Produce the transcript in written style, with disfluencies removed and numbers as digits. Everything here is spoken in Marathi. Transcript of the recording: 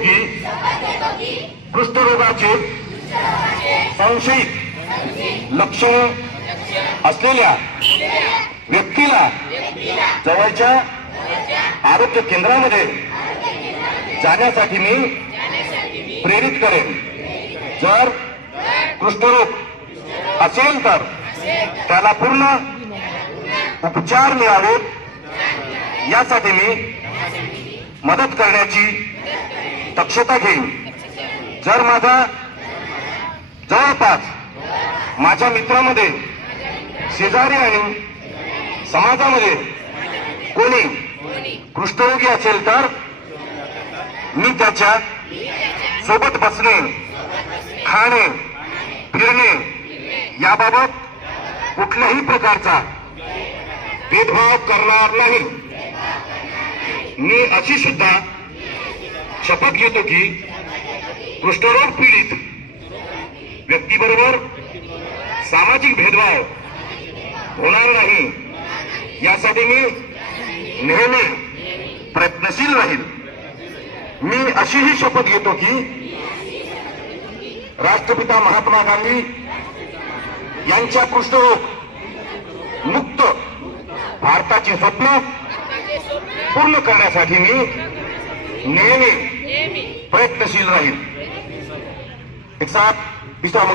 की कुष्ठरोगाचे संशयित लक्षण असलेल्या व्यक्तीला जवळच्या आरोग्य केंद्रामध्ये जाण्यासाठी मी प्रेरित करेन। जर कुष्ठरोग असेल तर त्याला पूर्ण उपचार मिळावेत यासाठी मी मदत करण्याची दक्षता घेईन। जर माझा जवळपास माझ्या मित्रामध्ये शेजारी आणि समाजामध्ये कोणी कुष्ठरोगी असेल तर मी त्याच्या सोबत बसणे, खाणे, फिरणे याबाबत कुठल्याही प्रकारचा भेदभाव करणार नाही। मी अशी सुद्धा शपथ घेतो की कुष्ठरोग पीडित व्यक्तीबरोबर सामाजिक भेदभाव होणार नाही यासाठी मी नेहमी प्रयत्नशील राहील। मी अशीही शपथ घेतो की राष्ट्रपिता महात्मा गांधी यांच्या कुष्ठरोग मुक्त भारताचे स्वप्न पूर्ण करण्यासाठी मी नेहमी प्रयत्नशील राहील। एक साथ विश्राम